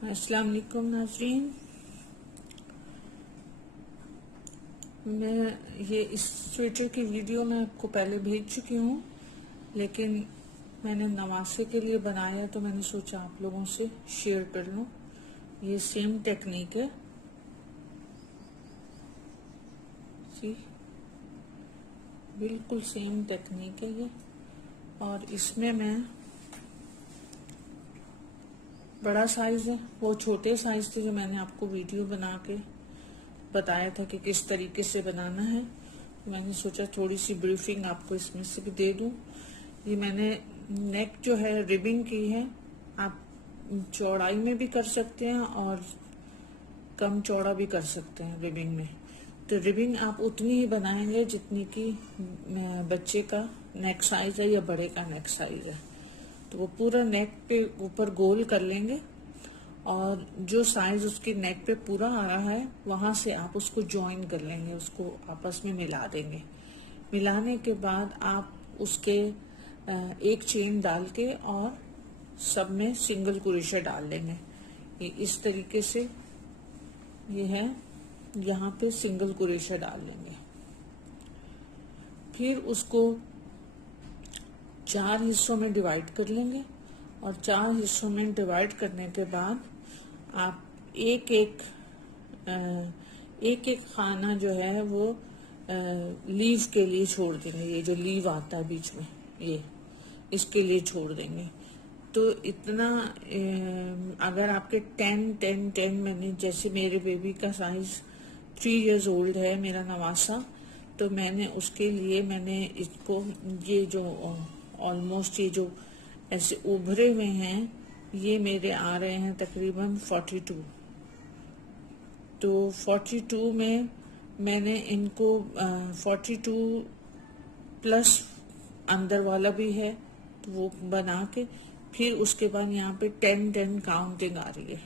अस्सलाम वालेकुम नाज़रीन। मैं ये इस स्वेटर की वीडियो मैं आपको पहले भेज चुकी हूँ, लेकिन मैंने नवासे के लिए बनाया तो मैंने सोचा आप लोगों से शेयर कर लूँ। ये सेम टेक्निक है, सी बिल्कुल सेम टेक्निक है ये। और इसमें मैं बड़ा साइज है, वो छोटे साइज थे जो मैंने आपको वीडियो बना के बताया था कि किस तरीके से बनाना है। तो मैंने सोचा थोड़ी सी ब्रीफिंग आपको इसमें से भी दे दूं। ये मैंने नेक जो है रिबिंग की है, आप चौड़ाई में भी कर सकते हैं और कम चौड़ा भी कर सकते हैं रिबिंग में। तो रिबिंग आप उतनी ही बनाएंगे जितनी की बच्चे का नेक साइज है या बड़े का नेक साइज है। तो वो पूरा नेक पे ऊपर गोल कर लेंगे और जो साइज उसके नेक पे पूरा आ रहा है वहां से आप उसको ज्वाइन कर लेंगे, उसको आपस में मिला देंगे। मिलाने के बाद आप उसके एक चेन डाल के और सब में सिंगल क्रोशे डाल लेंगे। ये इस तरीके से ये है, यहाँ पे सिंगल क्रोशे डाल लेंगे। फिर उसको 4 हिस्सों में डिवाइड कर लेंगे और 4 हिस्सों में डिवाइड करने के बाद आप एक एक खाना जो है वो लीव के लिए छोड़ देंगे। ये जो लीव आता है बीच में, ये इसके लिए छोड़ देंगे। तो इतना अगर आपके 10 मैंने, जैसे मेरे बेबी का साइज 3 इयर्स ओल्ड है मेरा नवासा, तो मैंने उसके लिए मैंने इसको ये जो ऑलमोस्ट ये जो ऐसे उभरे हुए हैं ये मेरे आ रहे हैं तकरीबन 42। तो 42 में मैंने इनको 42 प्लस अंदर वाला भी है तो वो बना के फिर उसके बाद यहाँ पे 10 काउंटिंग आ रही है।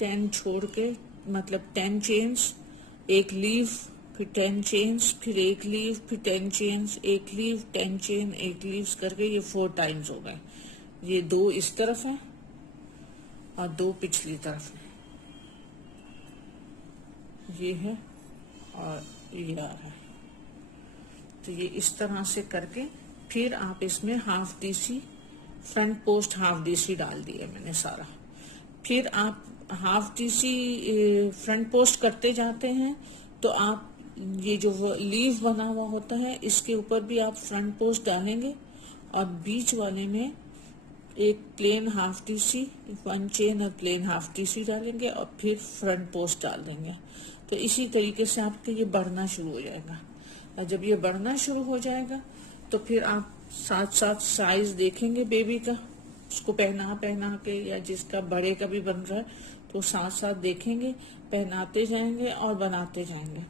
10 छोड़ के मतलब 10 चेन्स, एक लीव, फिर 10 चेन्स, फिर एक लीव, फिर 10 चेन्स, एक लीव, 10 चेन, एक लीव्स करके ये 4 टाइम्स हो गए। ये 2 इस तरफ है और 2 पिछली तरफ है, ये है और ये आ रहा है। तो ये इस तरह से करके फिर आप इसमें half DC front post half DC डाल दिया मैंने सारा। फिर आप हाफ डीसी फ्रंट पोस्ट करते जाते हैं तो आप ये जो लीव बना हुआ होता है इसके ऊपर भी आप फ्रंट पोस्ट डालेंगे और बीच वाले में एक प्लेन हाफ डीसी 1 चेन और प्लेन हाफ डीसी डालेंगे और फिर फ्रंट पोस्ट डाल देंगे। तो इसी तरीके से आपके ये बढ़ना शुरू हो जाएगा। और जब ये बढ़ना शुरू हो जाएगा तो फिर आप साथ साथ साइज देखेंगे बेबी का, उसको पहना के, या जिसका बड़े का भी बन रहा है तो साथ साथ देखेंगे, पहनाते जाएंगे और बनाते जाएंगे।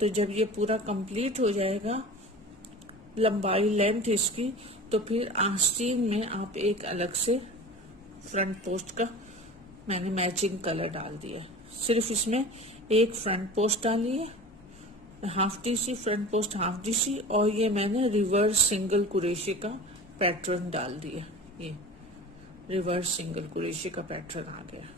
तो जब ये पूरा कंप्लीट हो जाएगा लंबाई लेंथ इसकी, तो फिर आस्तीन में आप एक अलग से फ्रंट पोस्ट का मैंने मैचिंग कलर डाल दिया। सिर्फ इसमें एक फ्रंट पोस्ट डाली है, half DC front post half DC, और ये मैंने रिवर्स सिंगल क्रोशे का पैटर्न डाल दिया। ये रिवर्स सिंगल क्रोशे का पैटर्न आ गया।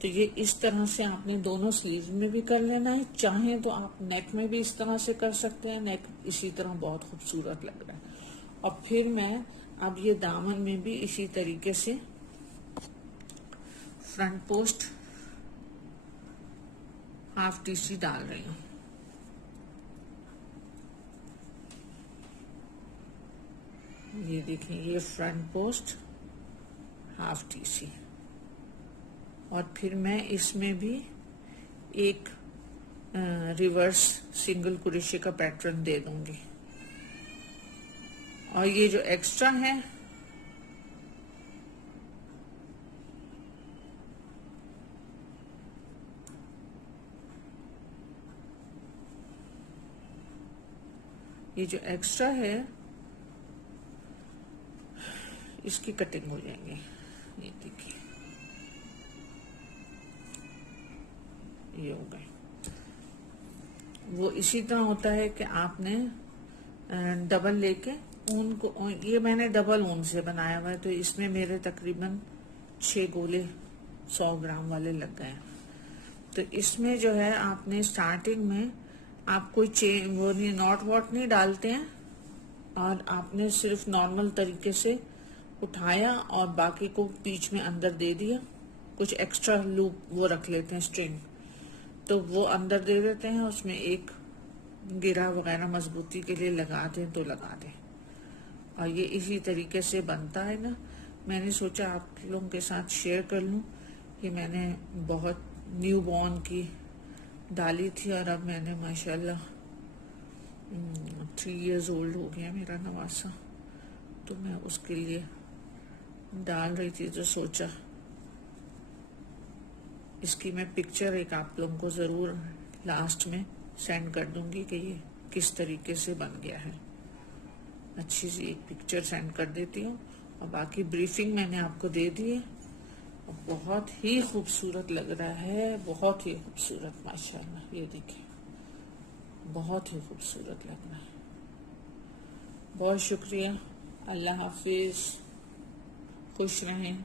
तो ये इस तरह से आपने दोनों स्लीव में भी कर लेना है। चाहे तो आप नेक में भी इस तरह से कर सकते हैं, नेक इसी तरह बहुत खूबसूरत लग रहा है। और फिर मैं अब ये दामन में भी इसी तरीके से फ्रंट पोस्ट हाफ डीसी डाल रही हूँ। ये देखिए, ये फ्रंट पोस्ट हाफ डीसी, और फिर मैं इसमें भी एक रिवर्स सिंगल क्रोशे का पैटर्न दे दूंगी। और ये जो एक्स्ट्रा है ये जो एक्स्ट्रा है इसकी कटिंग हो जाएंगे। ये देखिए, ये हो गए। वो इसी तरह होता है कि आपने डबल लेके ऊन को, ये मैंने डबल ऊन से बनाया हुआ है तो इसमें मेरे तकरीबन 6 गोले 100 ग्राम वाले लग गए। तो इसमें जो है आपने स्टार्टिंग में आप कोई वो नहीं, नॉट वॉट नहीं डालते हैं, और आपने सिर्फ नॉर्मल तरीके से उठाया और बाकी को बीच में अंदर दे दिया। कुछ एक्स्ट्रा लूप वो रख लेते हैं स्ट्रिंग, तो वो अंदर दे देते हैं, उसमें एक गिरा वगैरह मजबूती के लिए लगा दें तो लगा दें। और ये इसी तरीके से बनता है ना। मैंने सोचा आप लोगों के साथ शेयर कर लूं कि मैंने बहुत न्यू बॉर्न की डाली थी, और अब मैंने माशाल्लाह 3 इयर्स ओल्ड हो गया मेरा नवासा, तो मैं उसके लिए डाल रही थी। तो सोचा इसकी मैं पिक्चर एक आप लोगों को ज़रूर लास्ट में सेंड कर दूंगी कि ये किस तरीके से बन गया है। अच्छी सी एक पिक्चर सेंड कर देती हूँ, और बाकी ब्रीफिंग मैंने आपको दे दी है। और बहुत ही खूबसूरत लग रहा है, बहुत ही खूबसूरत माशाल्लाह। ये देखिए बहुत ही खूबसूरत लग रहा है। बहुत शुक्रिया, अल्लाह हाफिज, खुश रहें।